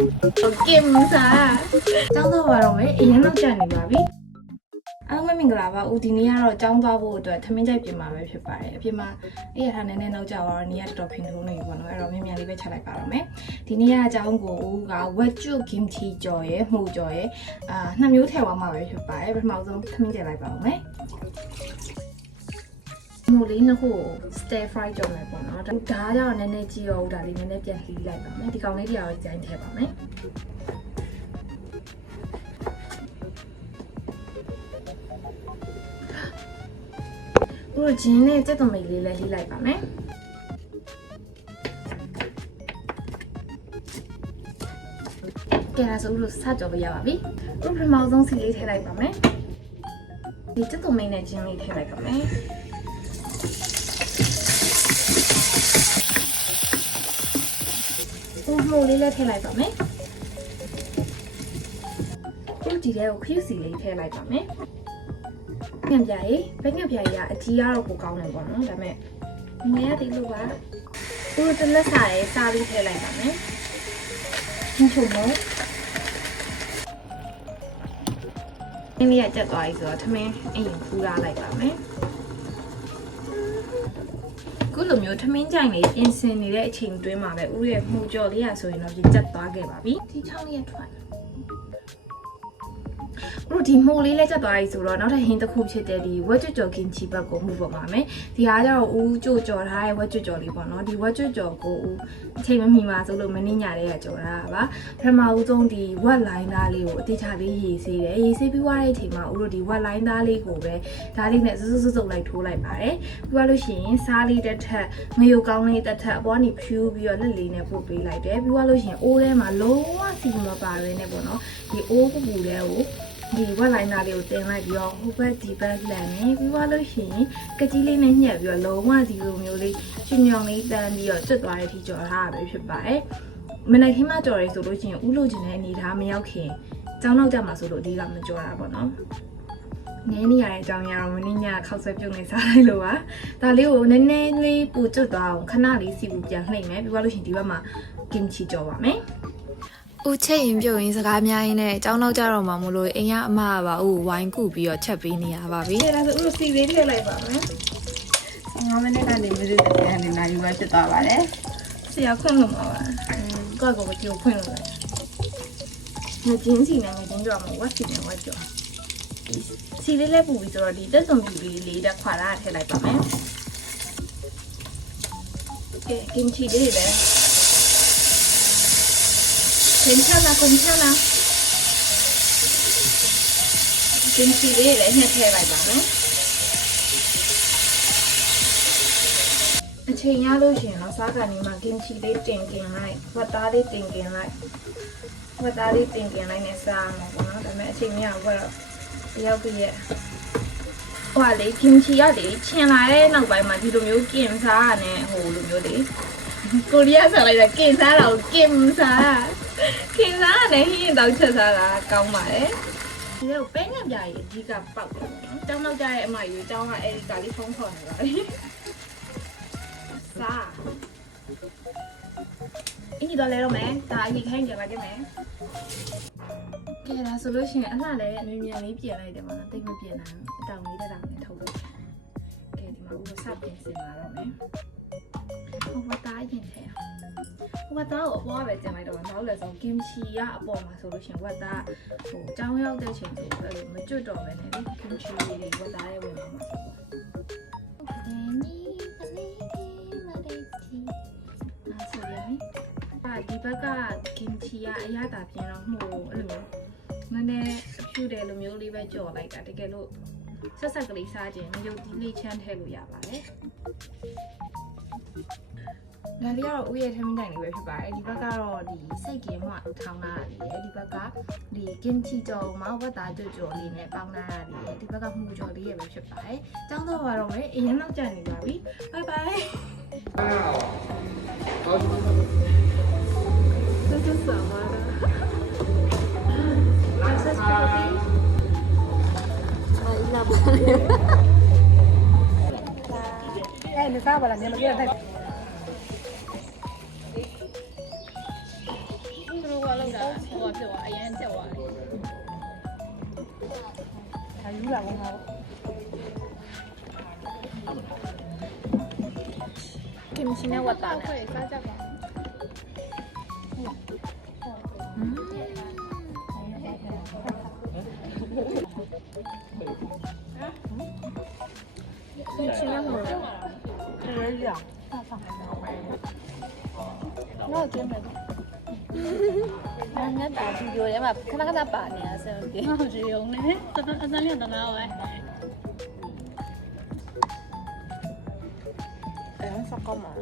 Okay မစားကျောင်းတော့ပါတော့မယ်အရင်တော့ကြာနေပါပြီအားလုံးမင်္ဂလာပါဦးဒီနေ့ကတော့ကျောင်းသွားဖို့အတွက်သမင်းကြိုက်ပြင်မှာပဲဖြစ်ပါတယ်အပြင်မှာအဲ့ရထားနည်းနည်းနောက်ကျတော့နေရာတော်တော်ဖင်ထုံးနေပြီပေါ့နော်အဲ့တော့မြန်မြန်လေးပဲချက်လိုက်ပါတော့မယ်ဒီနေ့ကအကြောင်းကိုဦးကဝက်ကျွတ်ဂင်ချီကြော်ရယ်မှုကြော်ရယ်နှစ်မျိုးထည့်သွားမှာပဲဖြစ်ပါတယ်ပထမဆုံးသမင်းကြိုက်လိုက်ပါဦးမယ်မိုးလေးနှစ်ခုကို stir fry ကြော်မယ်ပေါ့နော်ဒါကြောင့်နည်းနည်းကြည့်ရောဦးဒါလေးနည်းနည်းပြန်လှီးလိုက်ပါမယ်ဒီကောင်လေးတွေကတော့ကြိုင်းထည့်ပါမယ်ဦးတို့ဂျင်းနဲ့ကြက်သွန်မိတ်လေးလည်းလှီးလိုက်ပါမယ်ကဲဒါဆိုဦးတို့စကြော်လို့ရပါပြီဦးပထမဆုံးစီလေးထည့်လိုက်ပါမယ်ဒီကြက်သွန်မိတ်နဲ့ဂျင်းလေးထည့်လိုက်ပါမယ်ဦးမိုးလေးလည်းထည့်လိုက်ပါမယ်ဦးဒီထဲကိုခရစ်စီလေးထည့်လိုက်ပါမယ်ငှက်ပြားရေးပဲငှက်ပြားရေးကအကြီးကတော့ပိုကောင်းတယ်ပေါ့နော်ဒါပေမဲ့ငွေရသေးလို့ပါဦးတလက်စာရေးစားပြီးထည့်လိုက်ပါမယ်ချင်းချုံမို့ဒီနေ့ကကြက်သွားပြီဆိုတော့ထမင်းအရင်ခူးထားလိုက်ပါမယ်ခုလိုမျိုးထမင်းကြိုင်လေးပြင်ဆင်နေတဲ့အချိန်တွင်းမှာပဲဦးရဲ့မှုကြော်လေးရဆိုရင်တော့ပြတ်သွားခဲ့ပါပြီဒီချောင်းလေးရထွက်တို့ဒီမှုလေးလည်းကျသွားပြီဆိုတော့နောက်ထပ်ဟင်းတစ်ခုဖြစ်တဲ့ဒီဝက်ကျွတ်ကြော်ကင်ချီဘက်ကိုမှုပေါ်ပါမယ်ဒီအားကျတော့ဦးကြို့ကြော်ထားတဲ့ဝက်ကျွတ်ကြော်လေးပေါ့နော်ဒီဝက်ကျွတ်ကြော်ကိုဦးအချိန်မမီမှာဆိုလို့မနှိညာတဲ့ကကြော်တာပါပထမဦးဆုံးဒီဝက်လိုင်းသားလေးကိုအတိအကျလေးရေးဆေးတယ်ရေးဆေးပြီးွားတဲ့အချိန်မှာဦးတို့ဒီဝက်လိုင်းသားလေးကိုပဲဓာတ်လေးနဲ့စွတ်စွတ်လိုက်ထိုးလိုက်ပါတယ်ပြီးွားလို့ရှိရင်စားလေးတစ်ထက်ငရုတ်ကောင်းလေးတစ်ထက်အပေါ်ကနေဖြူပြီးတော့လက်လေးနဲ့ပို့ပေးလိုက်တယ်ပြီးွားလို့ရှိရင်အိုးထဲမှာလုံးဝစီမပါရင်းနဲ့ပေါ့နော်ဒီအိုးပူပူလေးကိုဒီဝက်လိုင်းသားလေးကိုတင်လိုက်ပြီးတော့ဟိုဘက်ဒီဘက်လှန်နေပြီးသွားလို့ရှိရင်ကကြီးလေးနဲ့ညှက်ပြီးတော့လုံးဝဒီလိုမျိုးလေးရှင်ညောင်လေးတန်းပြီးတော့ကျွတ်သွားတဲ့အထိကြော်ထားတာပဲဖြစ်ပါတယ်မနက်ခင်းမှကြော်ရဲဆိုလို့ရှိရင်ဥလို့ချင်တဲ့အနေထားမရောက်ခင်ကျောင်းနောက်ကြမှာဆိုလို့အဓိကမကြော်တာပေါ့နော်နည်းနေရတဲ့အကြောင်းရတော့မင်းညခောက်ဆွဲပြုတ်နေစားလိုက်လို့ပါဒါလေးကိုနည်းနည်းလေးပူကျွတ်သွားအောင်ခဏလေးစီပူပြန်နှိမ့်မယ်ပြီးသွားလို့ရှိရင်ဒီဘက်မှာကင်ချီကြော်ပါမယ်ဦးချက်ရင်ပြုတ်ရင်စကားများရင်းနဲ့အကြောင်းတော့ကြတော့မှမလို့အိမ်ကအမကပါဦးဝိုင်းကူပြီးတော့ချက်ပေးနေရပါပြီ။ဒါဆိုဦးစီလေးထည့်လိုက်ပါမယ်။5မိနစ်ကနေမိနစ်တည်းကနေနိုင်ယူပဲဖြစ်သွားပါတယ်။ဆရာခွင့်လို့ပါပါ။ကိုယ့်ကိုကြိုခွင့်လို့လိုက်။ငါချင်းစီနဲ့ငါချင်းကြော်မှာဝက်စီနဲ့ဝက်ကြော်။စီလေးလည်းပူပြီးဆိုတော့ဒီတက်စုံပြူလေးတက်ခွာလာထည့်လိုက်ပါမယ်။ကဲကင်ချီလေးလည်း괜찮아 김치를လည်းထည့်လိုက်ပါမယ်အချိန်ရလို့ရှိရင်တော့စားကန်ဒီမှာကင်ချီလေးတင်กินလိုက်ဝက်သားလေးတင်กินလိုက်နဲ့စားမှာပေါ့နော်ဒါပေမဲ့အချိန်မရဘူးတော့တယောက်ပြည့်ဟိုလေကင်ချီရလေချင်လာတဲ့နောက်ပိုင်းမှာဒီလိုမျိုးกินစားရတဲ့ဟိုလိုမျိုးလေကိုရီးယားဆိုလိုက်တာกินစားတော့กินစားခင်စားနဲ့ဟင်းတောက်ချက်စားတာကောင်းပါတယ်ဒီလိုပဲငှက်ပြားကြီးအဓိကပေါက်တယ်နော်ကျောင်းနောက်ကြတဲ့အမကြီးကျောင်းကအဲဒီကာလေးဖုန်းခေါ်နေပါလေစားအင်းကြီးတော့လဲတော့မယ်ဒါအရင်ခိုင်းကြပါကြမယ်ကဲဒါဆိုလို့ရှိရင်အလှလည်းအမြင်မြန်လေးပြင်လိုက်တယ်ပေါ့နော်တိတ်မပြင်နိုင်ဘူးအတောင်လေးတက်တာနဲ့ထုတ်လို့ကဲဒီမှာဦးစပြင်စင်လာတော့မယ်ဟိုဘာတိုင်းရင်ထဲဝက်သားကိုအပေါ်ပဲကျန်လိုက်တော့ဘာလို့လဲဆိုကင်ချီကအပေါ်မှာဆိုလို့ရှိရင်ဝက်သားဟိုကြောင်းရောက်တဲ့ချိန်ဆိုအဲ့လိုမကျွတ်တော့ပဲနဲ့လေကင်ချီလေးတွေဝက်သားရဲ့ဝင်မှာဆိုတော့ဒီဘက်ကကင်ချီကအရသာပြင်တော့ဟိုအဲ့လိုမျိုးနည်းနည်းအဖြူတယ်လိုမျိုးလေးပဲကြော်လိုက်တာတကယ်လို့ဆက်ဆက်ကလေးစားခြင်းရုပ်သီးလေးချမ်းထည့်လို့ရပါတယ်ဒါလေးကတော့ဦးရဲ့ထမင်းတိုင်လေးပဲဖြစ်ပါတယ်ဒီဘက်ကတော့ဒီစိတ်ကင်းမှထောင်းလာတာလေးရဲ့ဒီဘက်ကဒီကင်ချီကြော်မှာဝက်သားကြော်လေးနဲ့ပေါင်းလာတာလေးရဲ့ဒီဘက်ကမှုကြော်လေးရဲ့ပဲဖြစ်ပါတယ်ကျောင်းတော့တော့မယ်အရင်တော့ကြာနေပါပြီဘိုင်ဘိုင်This is Samara. This is Baby. I love it. Hey, me estaba la niña, me quiere hacer. တာဟိုကဖြစ်သွားအရင်တက်သွားတယ် ဒါယူလာကောင်းတော့ ကင်ချီနဲ့ဝတ်တာနဲ့ ဖွေစားကြပါ ကင်ချီနဲ့ဟို ဒီရရစားစား တော့ကျင်းမယ်ငါတာဗီဒီယိုထဲမှာခဏခဏပါနေတာဆက်မပြေဟုတ်ရေုံနဲ့အစမ်းလေးတော့နားပဲ အဲစားကောင်းမှာ